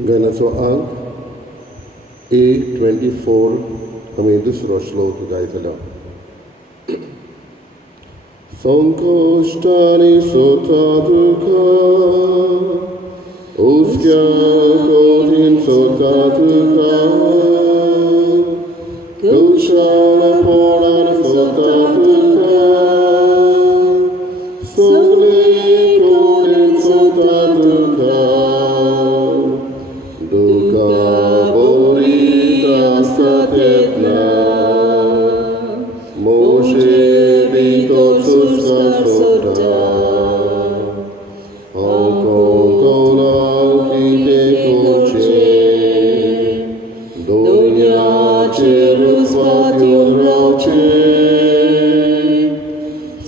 गाण्याचो अंक A24 आमी दुसरो श्लोक गायतलो. संकश्टांनी सोता तुका, उस्क्या कोठीन सोता तुका, कुशळपणान सोता तुका, सगळे कोणेन सोता तुका, दुका बोरी त्रासता तेन्ना, मोशे बितो सुस्का सोटा, हांव कोंकणां कितें करचें, दोनयाचेर स्वात येवन रावचें,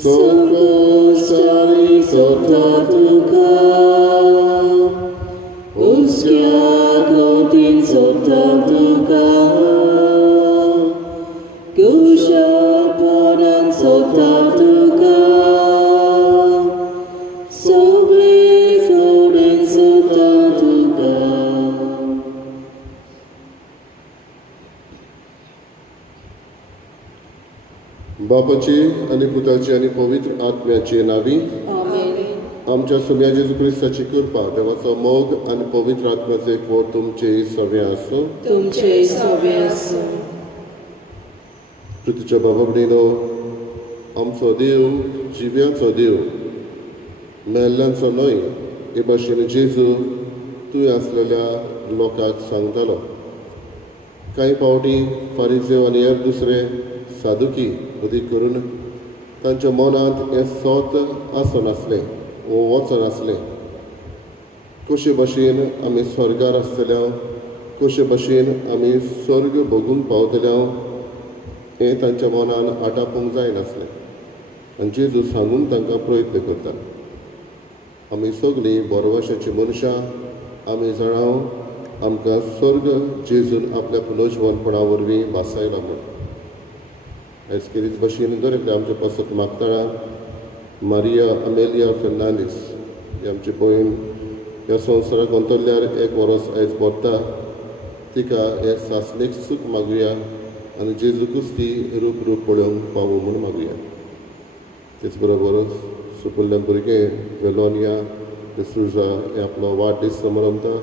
संकश्टांनी सोदता तुका, उस्क्या कोठीन सोदता तुका, कुशळपणान सोदता तुका, सगळे कडेन सोदता तुका. बापाची आनी पुताची आनी पवित्र आत्म्याची नावी आमच्या सुम्या जेजू क्रिस्ताची कृपा, देवाचो मोग आनी पवित्र आत्म्याचो एकवट तुमचे सगळे आसूं. तुमचे सगळे आसूं. पृथ्वीच्या बाबा भयणीनो, आमचो देव जिव्याचो देव, मेल्ल्यांचो न्हय, हे भाशेन जेजू तुवें आसलेल्या लोकांक सांगतालो. कांय फावटी फारिसेव आनी हेर दुसरे सादुकी उदीक करून तांच्या मनांत हें सोत आसनासलें वो वचनासलें. कशे भाशेन आमी स्वर्गार आसतल्या, कशे भाशेन आमी स्वर्ग भोगूंक पावतल्या, हें तांच्या मनान आटापूंक जायनासलें. आनी जेजू सांगूंक तांकां प्रयत्न करता. आमी सगळीं बरवशाची मनशां, आमी जाणाव आमकां स्वर्ग जेजून आपल्या पुनर्जवनपणा वरवीं भासायला म्हूण. हेच कितें भाशेन दर एकल्या आमचे पासत मागताळा मारिया अमेलिया फेर्नांडीस ही आमची भयण ह्या संवसाराक अंतरल्यार 1 वर्स आयज भरता. तिका हे सासणेक सूख मागुया आनी जेजू क्रिस्ती रूप पळोवंक पावूं म्हूण मागुया. तेच बरोबर सुपुल्ल्या भुरगें वेलोनिया डिसूजा हे आपलो वाडदीस समारंभता.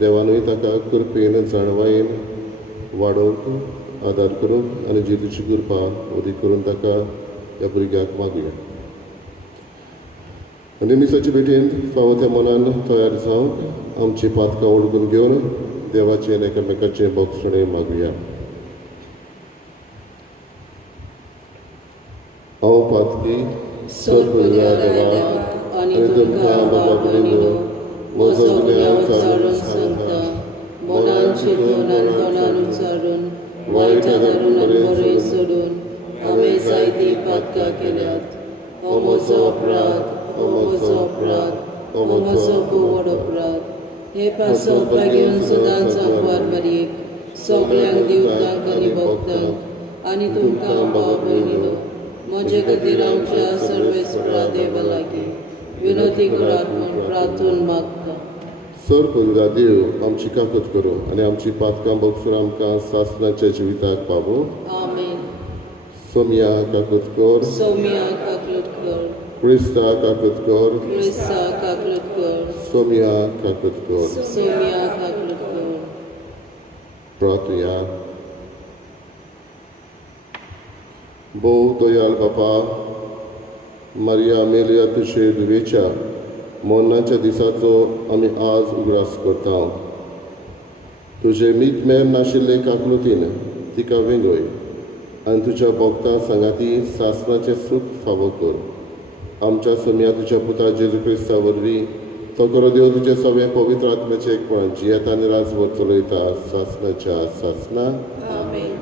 देवानूय ताका कृपेन जाणवायेन वाडोवंक आदार करूंक आनी जेजूची कृपा उदीक करून ताका ह्या भुरग्याक मागुया. आनी निसाचे भेटेन फावो त्या मनान तयार जावंक आमची पातकां ओळखून घेवन देवाचें एकामेकाचें भोगसणें मागुया. हांव पातकी सोडपुल्या देवाक आनी तुमकां बाबा भयणीनो, म्हजो गुन्यांव चाळून सांगता, मनान चिंतून आनी तोंडान उच्चारून, वायट आदारून आनी बरें सोडून हांवें जायतीं पातकां केल्यात. हो म्हजो अपराध, हो म्हजो अपराध, हो म्हजो खूब अपराध. हे पासत घेवन सदांच आंकवार मारयेक सगळ्यांक दिवतांक आनी भोगतांक आनी तुमकां बाबा भयणीनो, म्हजे खातीर आमच्या सर्वेस्परा देवा लागीं विनोदी करात म्हूण प्रार्थून मागता. सर्वपुंगा देव आमची काकूत करूं आनी आमची पातकां भोगसून आमकां सासणाच्या जिविताक पावूं. आमेन. सोम्या काकूत कर, सौम्या काकलूट कर, क्रिस्ता काकूत कर, क्रिस्ता काकलूट कर, सोम्या काकूत कर. सौम्या काकलूट कर. प्रार्थया. भोव दयाल बापा, मारिया अमेलिया तुजे दुवेच्या मोन्नाच्या दिसाचो आमी आज उगडास करता. तुजे मीत मेर नाशिल्ले काकलुतीन तिका वेंगय आनी तुज्या भोगता सांगाती सासणाचें सूख फावो कर. आमच्या सोम्या तुज्या पुता जेजू क्रिस्ता वरवीं तो करो देव तुजे सगळे पवित्र आत्म्याचे एकपण जियेता आनी राजभर चलयता सासणाच्या सासणा. आमेन.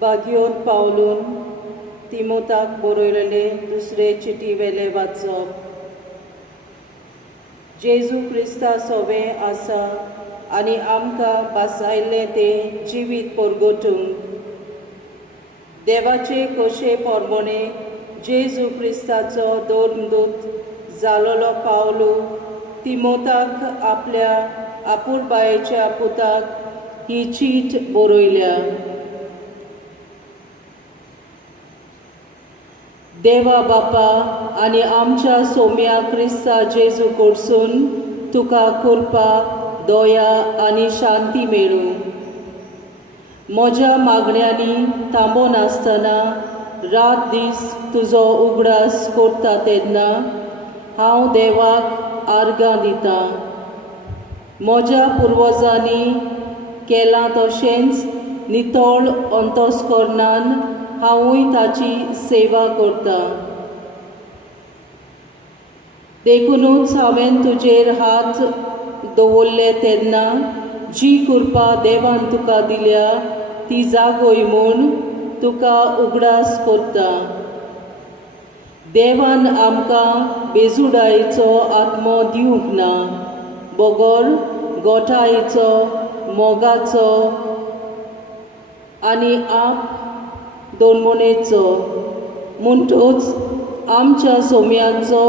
बागयोन पावलून तिमोथाक बरयलेले दुसरे चिटी वेले वाचप. जेजू क्रिस्ता सोबे आसा आनी आमकां बासायल्ले ते जिवीत परगटूंक देवाचे कशे पोरमोणे जेजू क्रिस्ताचो दोर्मदूत जालोलो पावलू तिमोथाक आपल्या आपुरबायेच्या पुताक ही चीट बरयल्या. देवा बापा आनी आमच्या सोम्या क्रिस्ता जेजू कडसून तुका कृपा दया आनी शांती मेळूं. म्हज्या मागण्यांनी थांबोन आसतना रात दीस तुजो उगडास करता तेन्ना हांव देवाक आर्गां दितां. म्हज्या पुर्वजांनी केलां तशेंच नितळ अंतस्करणान हांवूय ताची सेवा करतां. देखूनच हांवें तुजेर हात दवरले तेन्ना जी कृपा देवान तुका दिल्या ती जागोय म्हूण तुका उगडास करता. देवान आमकां बेजुडायेचो आत्मो दिवंक ना, बगर गोठायेचो, मोगाचो आनी आप दोनमनेचो. म्हणटूच आमच्या सोम्यांचो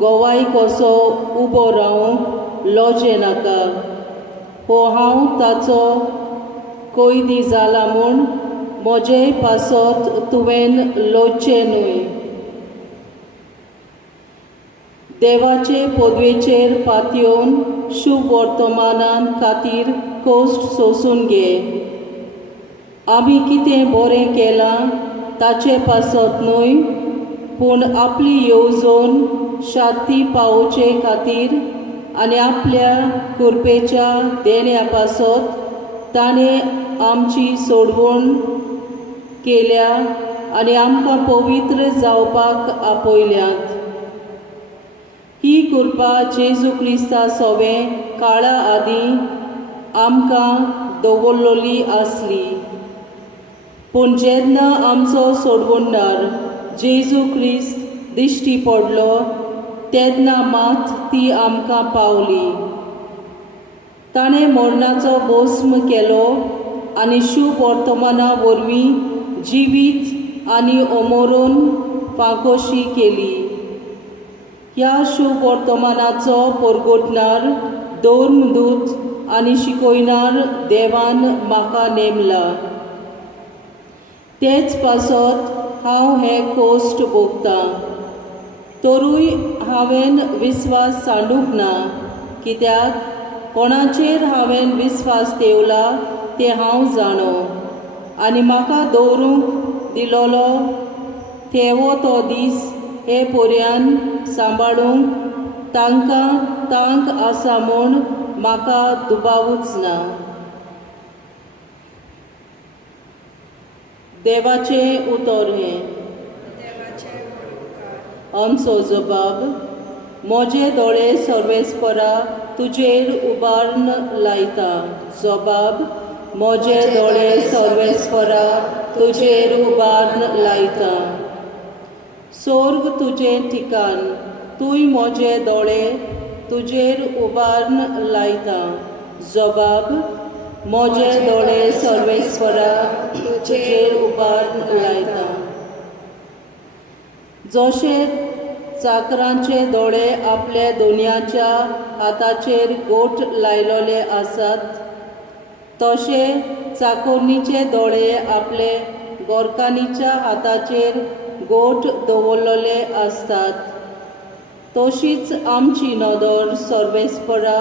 गोवाय कसो उबो रावंक लोजे नाका. हो हांव ताचो कैदी जाला म्हूण म्हजे पासत तुवें लोचचें न्हय. देवाचे पदवेचेर पातयेवन शुभ वर्तमानान खातीर कोश्ट सोंसून घे. आमी कितें बरें केलां ताचे पासत न्हय, पूण आपली येवजण शांती पावोवचे खातीर आनी आपल्या कृपेच्या देण्या पासत ताणें आमची सोडवण केल्या आनी आमकां पवित्र जावपाक आपयल्यात. ही कृपा जेजू क्रिस्ता सोबें काळा आदीं आमकां दवरलोली आसली, पूण जेन्ना आमचो सोडवणदार जेजू क्रिस्त दिश्टी पडलो तेन्ना मात ती आमकां पावली. ताणें मरणाचो भस्म केलो आनी शुभ वर्तमाना वरवीं जिवीत आनी अमरून फांकोशी केली. ह्या शुभ वर्तमानाचो परगटणार दोर्मदूत आनी शिकयणार देवान म्हाका नेमला. तेच पासत हांव हे कोश्ट भोगतां. तरूय हांवें विस्वास सांडूंक ना, कित्याक कोणाचेर हांवें विस्वास दवरला तें हांव जाणो आनी म्हाका दवरूंक दिलोलो थेवो तो दीस हे पर्यान सांबाळूंक तांक आसा म्हूण म्हाका दुबावूच ना. देवाचें उतर हें. आमचो जबाब. म्हजे दोळे सर्वेस्परा तुजेर उबारण लायता. जबाब. म्हजे दोळे सर्वेस्परा तुजेर उबारण लायता. स्वर्ग तुजें ठिकाण, तूंय म्हजे दोळे तुजेर उबारण लायता. जबाब. म्हजे दोळे सर्वेस्परा तुजेर उबारण लायता. जशे चाकरांचे दोळे आपल्या दोनयाच्या हाताचेर गोठ लायलोले आसात, तशे चाकोरणीचे दोळे आपले गोरकानीच्या हाताचेर गोठ दवरलेले आसतात. तशीच आमची नदर सर्वेस्परा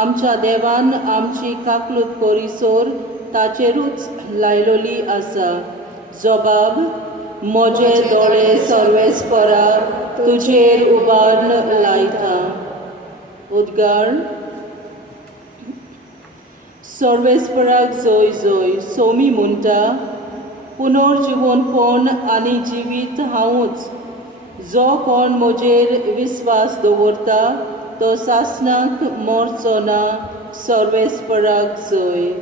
आमच्या देवान आमची काकलूत करिसोर ताचेरूच लायलोली आसा. जबाब. म्हजे दोळे सर्वेस्परा तुजेर उबारण लायता. उद्गार. सर्वेस्पराक जय जय. सोमी म्हणटा, पुनर्जीवनपण आनी जिवीत हांवूच. जो कोण म्हजेर विस्वास दवरता तो सासणाक मरचो ना. सर्वेस्पराक जय.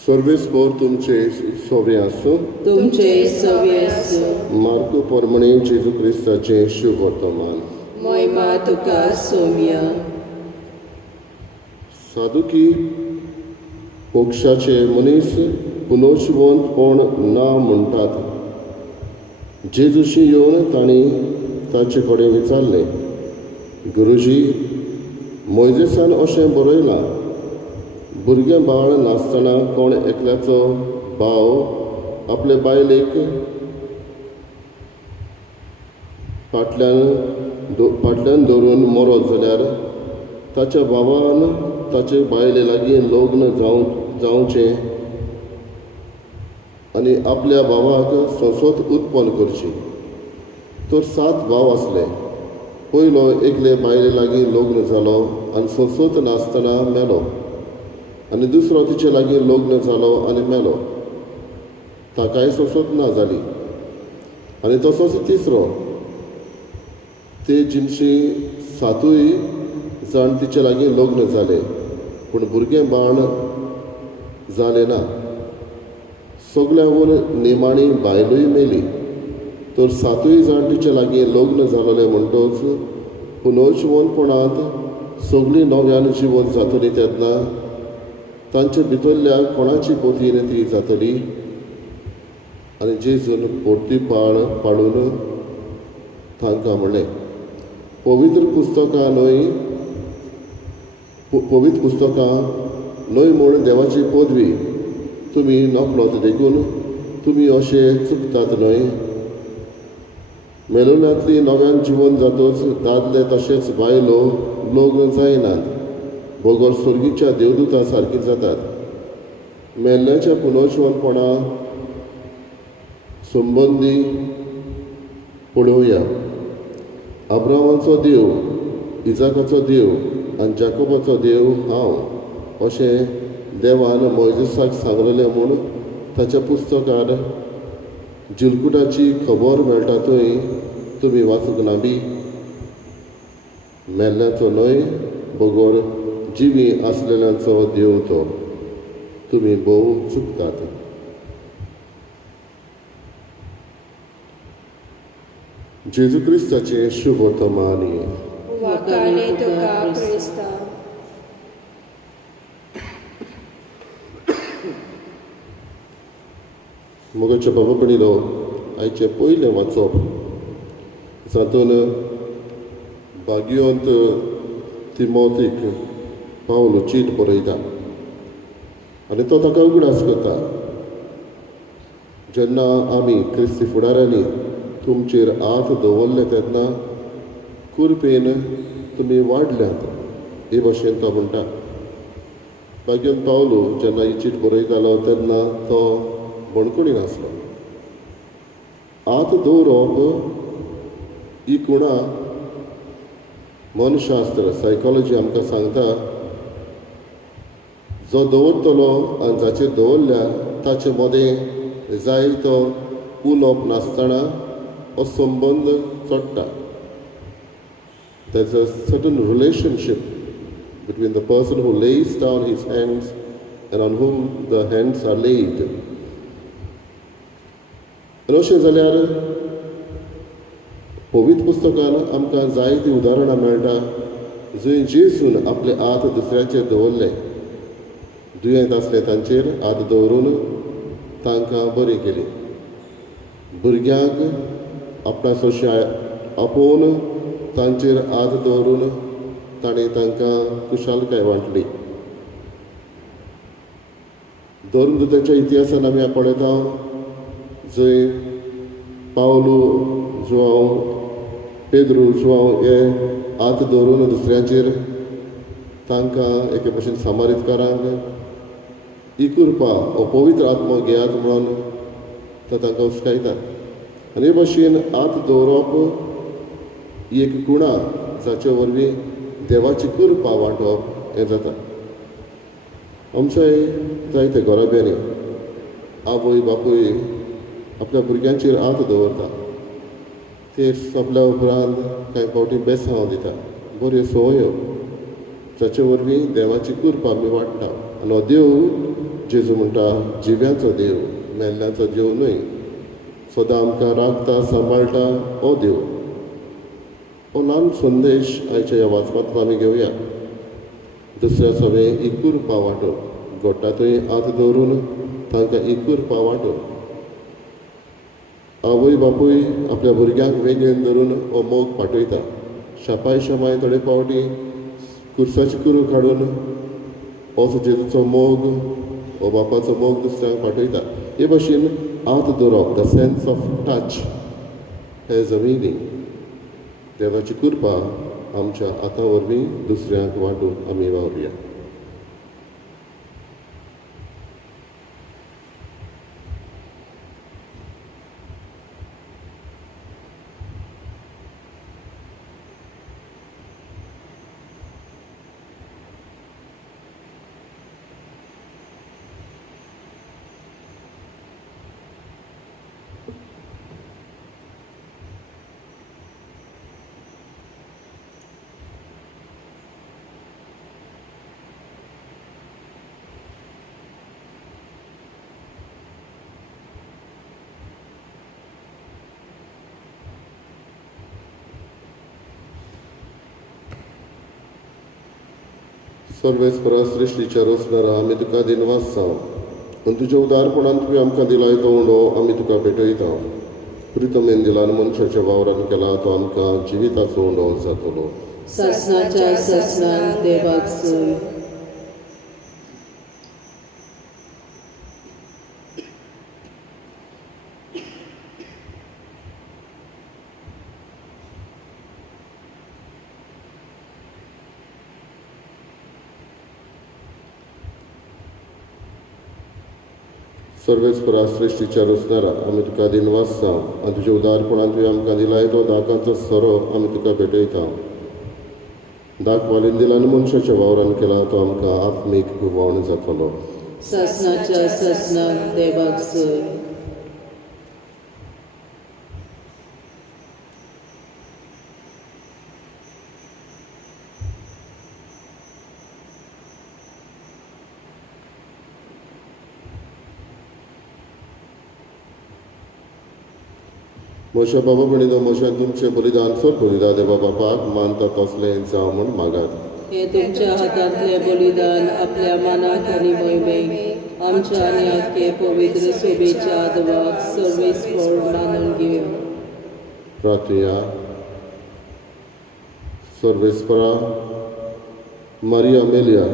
सर्वीस पोर तुमचे सोवे आसूं. तुमचे सवे आसूं. मार्को पोरमणे जेजू क्रिस्ताचें शुभ वर्तमान. महिमा तुका सौम्य. सादुकी मोक्षाचे मनीस पुनर्जीवंतपण ना म्हणटात. जेजूशी येवन तांणी ताचे कडेन विचारलें, गुरुजी, मोइजेसान अशें बरयलां, भुरगें बाळ नासतना कोण एकल्याचो भाव आपले बायलेक फाटल्यान धरून मरत जाल्यार ताच्या भावान ताचे बायले लागीं लग्न जावचें आनी आपल्या भावाक सोंसोत उत्पन्न करची. तर 7 भाव आसले. पयलो एकले बायले लागीं लग्न जालो आनी सोंसोत नासतना मेलो, आनी दुसरो तिचे लागीं लग्न जालो आनी मेलो, ताकाय सोंसोत ना जाली. आनी तसोच तिसरो, ते जिमशी 7य जाण तिचे लागीं लग्न जाले, पूण भुरगें बाळ जालें ना. सगळ्याहून निमाणी बायलूय मेली. तर 7य जाण तिचे लागीं लग्न जालोले म्हणटच पुनर्जीवनपणांत सगळीं नव्यान जिवन जातली तेन्ना तांचे भितरल्या कोणाची पोतीन ती जातली. आनी जेजून परती पाडून तांकां म्हणलें, पवित्र पुस्तकां न्हय म्हूण देवाची पदवी तुमी नकळत देखून तुमी अशें चुकतात न्हय. मेलोल्यांतली नव्यान जिवन जातच दादले तशेंच बायलो लग्न जायनात, बगर स्वर्गीच्या देवदूता सारकी जातात. मेल्ल्याच्या पुनर्जीवनपणा संबंदी पळोवया. अब्रामाचो देव, इजाकाचो देव आनी जाकोबाचो देव हांव अशें देवान मोइजेसाक सांगलेलें म्हूण ताच्या पुस्तकार जिलकुटाची खबर मेळटा थंय तुमी वाचूंक ना बी. मेल्ल्याचो न्हय, बगर जिवी आसलेल्यांचो देव तो. तुमी भोव चुकतात. जेजू क्रिस्ताचें शुभ वर्तमान. वाकाने तुका क्रिस्ता. मोगाच्या बाबा भयणीनो, आयचें पयलें वाचप जातून भाग्यवंत तिमोथीक पावलो चीट बरयता आनी तो ताका उगडास करता. जेन्ना आमी क्रिस्ती फुडाऱ्यांनी तुमचेर हात दवरले तेन्ना कुरपेन तुमी वाडल्यात, हे भाशेन तो म्हणटा. भाग्यवंत पावलो जेन्ना ही चीट बरयतालो तेन्ना तो बणकुणी नासलो. हात दवरप ही कुणां मनशास्त्र सायकॉलॉजी आमकां सांगता, जो दवरतलो आनी जाचेर दवरल्यार ताचे मदें जाय तो उलोवप नासतना हो संबंद चडटा. There's a certain relationship between the person who lays down his hands and on whom the hands are laid. अशें जाल्यार पवित्र पुस्तकान आमकां जायतीं उदाहरणां मेळटा जंय जेजून आपले हात दुसऱ्याचेर दवरले. दुयेंत आसले तांचेर हात दवरून तांकां बरी केली. भुरग्यांक आपणासोशें आपोवन तांचेर हात दवरून ताणें तांकां कुशालकाय वांटली. धर्मदुताच्या इतिहासान आमी पळयता जंय पावलो, जुआंव, पेद्रू, जुआंव हे हात दवरून दुसऱ्यांचेर तांकां एके भशेन सामारीतकारांक ही कृपा हो पवित्र आत्मो घेयात म्हणून तो तांकां उस्कायता. आनी हे भाशेन हात दवरप ही एक गुणां जाचे वरवीं देवाची कृपा वांटप हें जाता. आमच्याय जायते घोराब्यांनी आवय बापूय आपल्या भुरग्यांचेर हात दवरता. ते सोंपल्या उपरांत कांय फावटी बेसांव दिता, बऱ्यो संवयो जाचे वरवीं देवाची कृपा आमी वाडटा. आनी हो देव जेजू म्हणटा जिव्यांचो देव मेल्ल्यांचो देव न्हय, सदां आमकां राखता सांबाळटा हो देव. हो ल्हान संदेश आयच्या ह्या वाचपांतलो आमी घेवया. दुसऱ्या सवें इकूर पावाटो गोठातूय हात दवरून तांकां इकूर पावाटो. आवय बापूय आपल्या भुरग्यांक वेगळेन धरून हो मोग पाठयता. शापाय शमाय थोडे फावटी कुर्साची कुरू काडून हो जेजूचो मोग हो बापाचो मोग दुसऱ्यांक पाठयता. हे भाशेन हात दवरप, the sense of touch has a meaning. देवाची कृपा आमच्या हाता वरवीं दुसऱ्यांक वांटून आमी वावरया. सर्वेस्परा सृश्टीच्या रोसणारा आमी तुका दिनवास जावं. आनी तुज्या उदारपणान तुवें आमकां दिलाय तो उंडो आमी तुका भेटयता. प्रितमेन दिलान मनशाच्या वावरान केला तो आमकां जिविताचो उंडो जातलो. सासणाच्या सासणान देवाक सोय. सर्वेस्परा सृश्टीच्या रोसणारा आमी तुका दिनवास जावं. आनी तुज्या उदारपणान तुवें आमकां दिलाय तो दाकांचो सोरो आमी तुका भेटयता. दाक वालीन दिलान मनशाच्या वावरान केला तो आमकां आत्मीक व्हावण जातलो. सासणाच्या सासणान देवाक सोय. मोशा बाबा म्हणितो मोशान तुमचें बलिदान सोडपदिता देवा बापाक मानता तसलें जावं म्हूण मागात. हे तुमच्या हातांतले बलिदान आपल्या मनाक आनी मोहिमेक आमच्या आनी आख्खे पवित्र सोबेच्या आदवाक सर्वेस्पर मानून घेवया. प्रार्थया. सर्वेस्परा मारिया मेलिया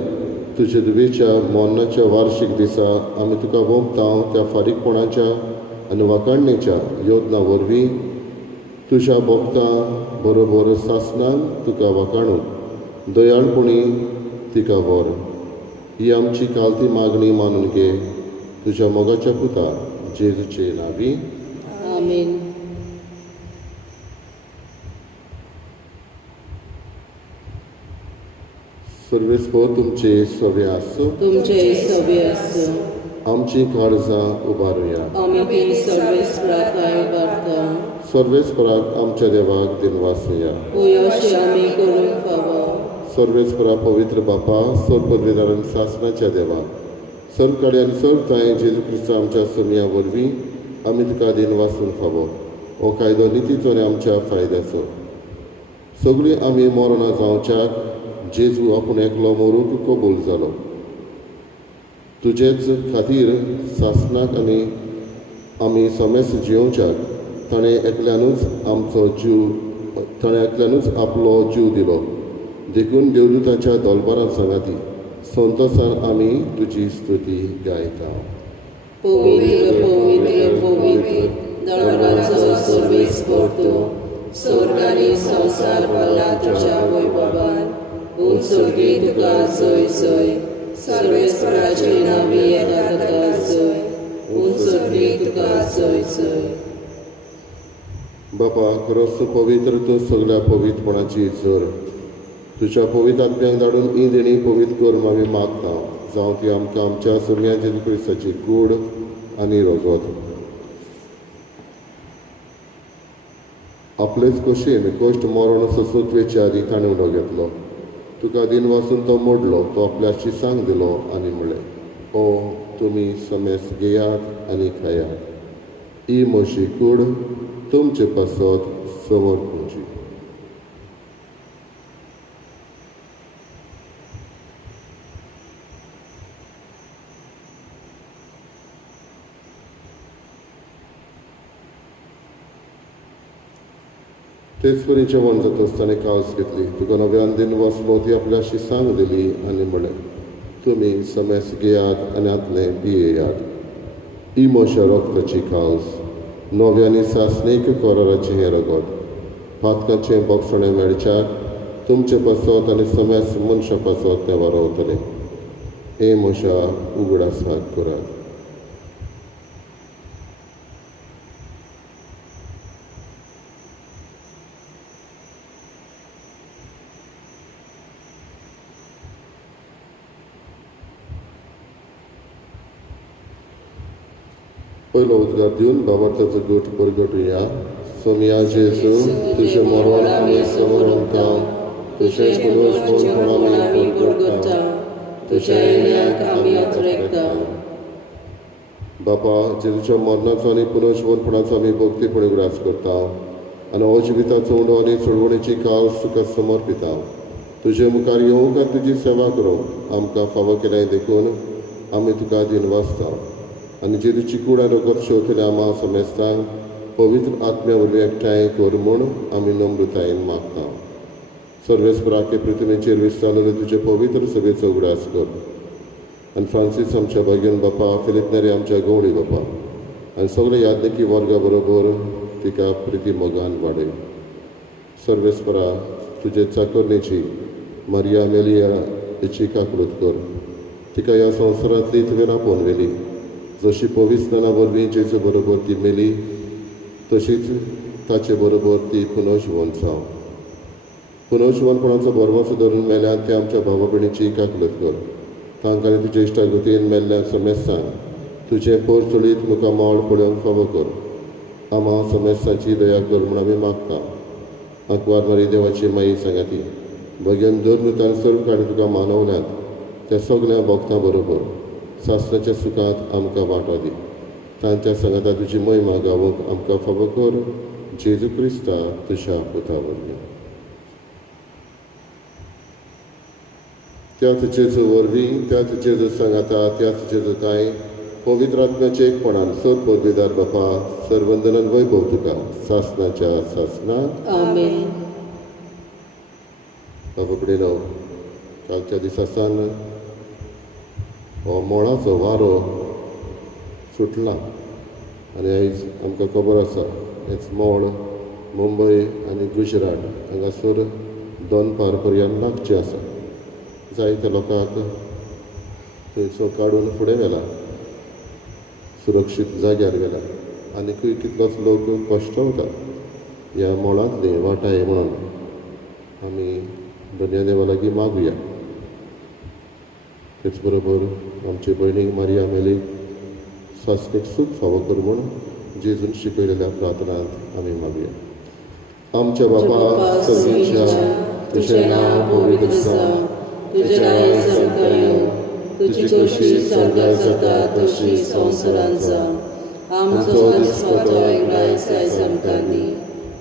तुजे दुवेच्या मोन्नाच्या वार्षिक दिसा आमी तुका वोगतांव त्या फारीकपणाच्या आनी वाखाणणेच्या योजना वरवीं तुज्या भोगतां बरोबर सासणान तुका वाखाणून दयाळपणी तिका व्हर. ही आमची कालती मागणी मानून घे तुज्या मोगाच्या पुता जेजूचे नांवी. आमीन. सर्वेस्पर तुमचे सवे आसूं. तुमचे सवे आसूं. आमची काळजां उबारुया. आमी ती सर्वेस्पराकाय उबारता. सर्वेस्पराक आमच्या देवाक दिनवासुया. अशें आमी करूंक फावो. सर्वेस्परा पवित्र बापा सर पदवीदारान सासणाच्या देवा सर कड्यान सर ताय जेजू क्रिस्त आमच्या समिया वरवीं आमी तुका दिनवासून फावो. हो कायदो नितीचो आनी आमच्या फायद्याचो. सगळीं आमी मरणां जावच्याक जेजू आपूण एकलो मरूंक कबूल जालो. तुजेच खातीर सासणाक आनी आमी समेस जियोवच्याक ताणें एकल्यानूच आपलो जीव दिलो. देखून देवदूताच्या दोलबारां सांगाती संतोशान आमी तुजी स्तुती गायता. पवित्र पवित्र पवित्र दळपणाचो सर्वेस्पर तूं स्वर्ग आनी संवसार भरला तुज्या वैभवान. उत्सर्गी तुका जय जय. सर्वेस्पराचे नांवी येता ताका जय. उत्सर्गी तुका जय जय. बापा खरोच पवित्र तूं सगळ्या पवित्रपणाची जोर तुज्या पवित्र आत्म्याक धाडून ही देणी पवित्र करून आमी मागता. जावं ती आमकां आमच्या सगळ्या जेजू क्रिस्ताची कूड आनी रोजवत. आपलेच खोशेन कश्ट मरण ससुत्वेच्या आदी ताणें उडो घेतलो. तुका दिन वाचून तो मोडलो. तो आपल्या शिसांक दिलो आनी म्हणलें, ओ तुमी समेस घेयात आनी खायात. ही म्हशी कूड तुमचे पासत समोर तुमची. तेच परी जेवण जाता आसतना कावस घेतली. तुका नव्यान दिन वचलो ती आपल्याशी सांग दिली आनी म्हणलें, तुमी समेस घेयात आनी आतले पियेयात. ही म्हज्या रोगताची कावस, नव्यानी सासणीक कोराराचें हें रगत. पातकाचें बोगसणें मेळच्याक तुमचे पासत आनी समेस मनशा पासत तें वारोवतलें. हे म्हज्या उगडासाक करात. पयलो उद्गार दिवन बाबार्थाचो गोठ परगटुया. सोमया जेजू, तुजें मरण आमी समोरता, तुजें पुनरुत्थान आमी परगटता, तुज्या येण्याक आमी आतरेकता. बापा, जेजूच्या मरणाचो आनी पुनरुत्थानाचो आमी भक्तीपणी उगडास करता आनी अजिविताचो उंडो आनी सोडवणेची काल तुका समर्पिता. तुजे मुखार येवंक आनी तुजी सेवा करूंक आमकां फावो केल्याय देखून आमी तुका दिन वाचता आनी जेजूची कूड आनी रगत शेवतल्या आमा समेस्तांक पवित्र आत्म्या वरवीं एकठांय कर म्हूण आमी नम्रतायेन मागता. सर्वेस्पराके पृथ्वीचेर विस्तारलेले तुजे पवित्र सभेचो उगडास कर. आनी फ्रांसीस आमच्या भगिनी बापा, फिलीप नेरी आमच्या गवळी बापा आनी सगळे यादनिकी वर्गा बरोबर तिका प्रिती मोगान वाडय. सर्वेस्परा तुजे चाकरणेची मारिया मेलिया हेची काकूळट कर. तिका ह्या संवसारांतली तुवें रापोवन व्हेली. जशी पवित्राना वरवीं जेजू बरोबर ती मेली, तशीच ताचे बरोबर ती पुनर्जीवन जावं. पुनर्जीवनपणाचो बरवंसो धरून मेल्यात ते आमच्या भावा भयणीची काकूळट कर. तांकां आनी तुजे इश्टागतीन मेल्ल्या समेस्तांक तुजें पोरचुळीत मुखामळ पळोवंक फावो कर. आमा समेस्तांची दया कर म्हूण आमी मागता. आंकवार मारी देवाची माई सांगाती भगेन दर नुतान सर्व काणी तुका मानवल्यात त्या सगळ्या भक्तां बरोबर सासणाच्या सुखांत आमकां वांटो दी. तांच्या सांगाता तुजी महिमा गावूंक आमकां फावो कर. जेजू क्रिस्ता तुज्या पुता वरवीं. त्याच जेजू वरवीं, त्याच जेजू सांगाता, त्याच जेजू काय पवित्र आत्म्याचे एकपणान सर पदवीदार बापा सर्वंदनान वैभव तुका सासणाच्या सासणाक. आमेन. बाबा भयणीनो, कालच्या दिसा सावन हो मोळाचो वारो सुटला आनी आयज आमकां खबर आसा हेच मोळ मुंबय आनी गुजरात हांगासर दोनपार पर्यंत लागचें आसा. जायत्या लोकांक थंयसर काडून फुडें व्हेला, सुरक्षीत जाग्यार व्हेला आनीकूय कितलोच लोक कश्टवता ह्या मोळांतली वाटाय म्हणून. आमी धन्य देवा लागीं मागुया. तेच बरोबर आमचे भयणीक मारिया मेलीक स्वास्थीक सूख फावो कर म्हूण जेजून शिकयलेल्या प्रार्थनांत आमी मागुया. आमच्या बापा सर्वेच्या, तुजें नांव पवित्र जावं, तुजें राय स्वर्गांत येवं, तुजी कशी स्वर्गांत जाता तशी संवसारांत जावं. आमचो दिसपतो एकदांच आयज आमकां दी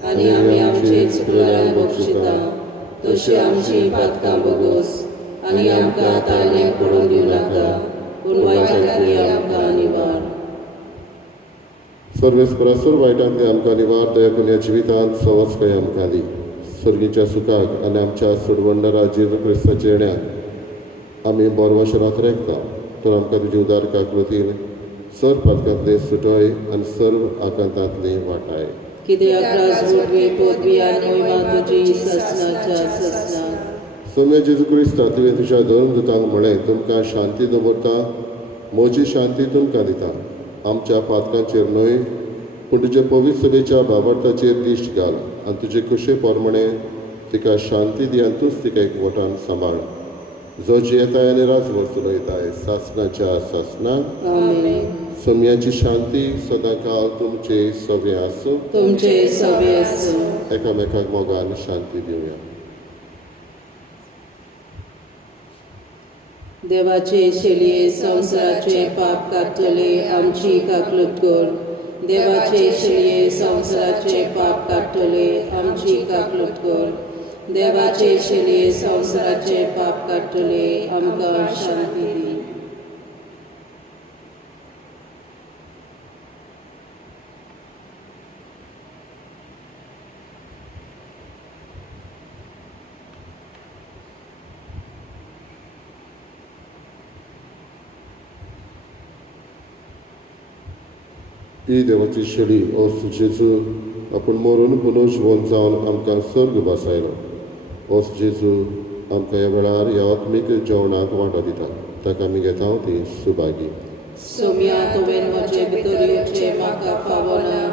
आनी आमी आमचे चुकल्यांक बक्षिता तशी आमची पातकां बगोस आनी आमकां ताळ्याक पडूंक दिवं नाका, पूण वायटांतली आमकां निवार. सर्वेस्परासुर वायटांतली आमकां निवार. दया करून ह्या जिवितांत संवस्काय आमकां दी. सर्गीच्या सुखाक आनी आमच्या सोडवणदारा जेजू क्रिस्ताच्या येण्याक आमी बोरवाशरांत रेखता. तर आमकां तुजी उदार काकूळटीन सर्व पातकांतली सुटय आनी सर्व आकांतांतली वाटाय. कित्याक राजवटी पदवी आनी महिमा तुजी ससनाच्या ससनाक. सोम्या जेजू क्रिस्ता, तुवें तुज्या धर्म दुतांक म्हळें, तुमकां शांती दवरता, म्हजी शांती तुमकां दिता. आमच्या पातकांचेर न्हय पूण तुजे पवित्र सभेच्या भावार्थाचेर दिश्ट घाल आनी तुजे कुशे पोरमणे तिका शांती दी आनी तूंच तिका एकवटान सांबाळ. जो जियेताय आनी राजवट चलयताय सासणाच्या सासनाक. आमेन. सोम्याची शांती सदां काळ तुमचे सवे आसूं. तुमचे सवे आसूं. एकामेकाक मोगान शांती दिवया. देवाचे शेळये संसाराचे पाप काढतले आमची काकलूत कर. देवाचे शेळये संसाराचे पाप काढतले आमची काकलूत कर. देवाचे शेळये संसाराचे पाप काढतले आमकां शांती दी. ही देवाची शेळी ओस जेजू आपूण मरून पुनून जिवंत जावन आमकां सर्ग बसायलो. ओस जेजू आमकां ह्या वेळार ह्या आत्मीक जेवणाक वांटो दिता. ताका आमी घेता ती सुभागी. सोम्या तुवें म्हजे भितर येवचें म्हाका फावना,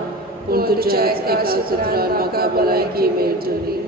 पूण तुज्याच एका सुत्रान म्हाका भलायकी मेळटली.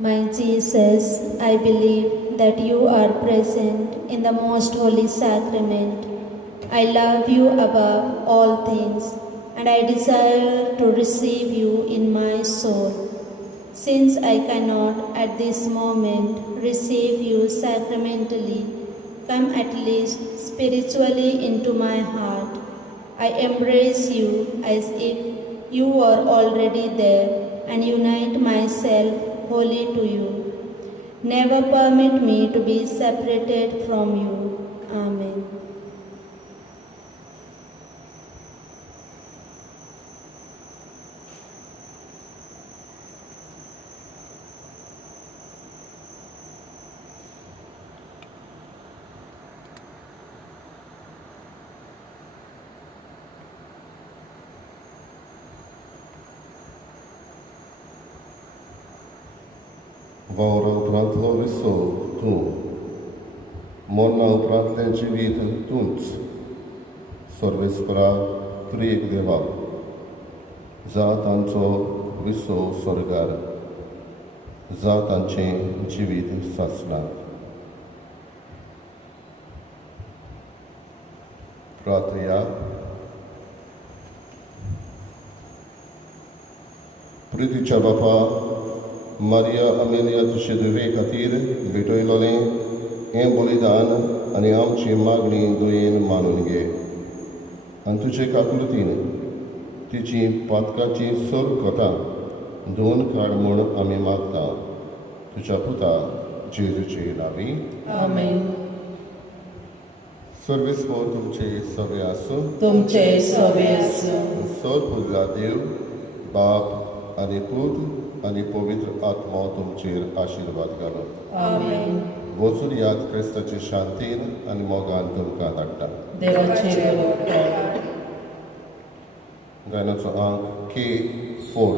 My Jesus, I believe that you are present in the most holy sacrament. I love you above all things, and I desire to receive you in my soul. Since I cannot at this moment receive you sacramentally, come at least spiritually into my heart. I embrace you as if you were already there and unite myself wholly to you. Never permit me to be separated from you. Amen. Vora upranतलो Wiseau तूं, मोन्ना उपरांतलें जिवीत तूंच. सर्वेस्परा त्रिएक देवा, जा तांचो Wiseau स्वर्गार, जा तांचें जिवीत सासणाक. प्रार्थया. प्रितीच्या बापा मारिया अमेलिया तुजे दुवे खातीर भेटयलोलें हें बलिदान आनी आमची मागणी दुयेन मानून घे. आनी तुजे काकुलतीन तिची पातकाची सर कोतां धुवन काड म्हूण आमी मागता. तुज्या पुता जेजूचे नांवी. आमेन. सर्वेस्पर तुमचे सवे आसूं. तुमचे सवे आसूं. सर फुडला देव बाप आनी पूत आनी पवित्र आत्मा तुमचेर आशिर्वाद घालो. आमेन. वचून याद क्रिस्ताचे शांतीन आनी मोगान तुमकां धाडटा. देवाचे बरोबर. गायनाचो अंक K4.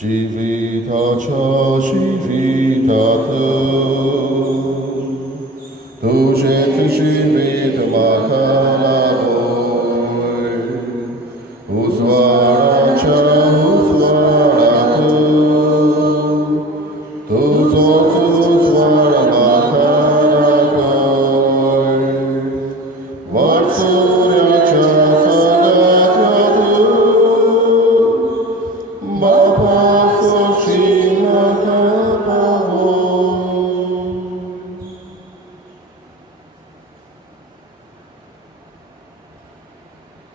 जिविताच्या जिवितात तुझेच जिवीत म्हाका लाभोय. उजवाडाच्या उजवाडात तुजोच उजवाड म्हाका दाखय. वाटचो